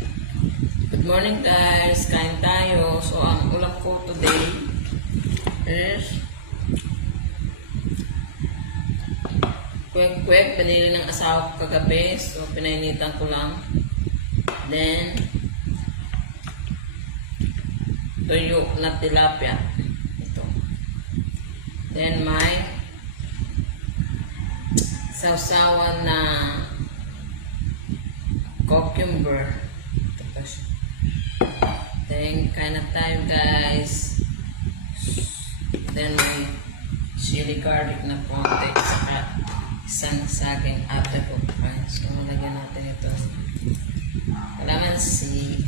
Good morning guys, kain tayo. So ang ulam ko today is kwek-kwek. Pinili ng asawa ko kagabi, so pinainitan ko lang. Then tuyo na tilapia. Ito. Then may sausawan na cucumber. Tapos then kain na tayo guys. Then may chili garlic na konti saka isang saging apple. So malagyan natin ito kalamansi.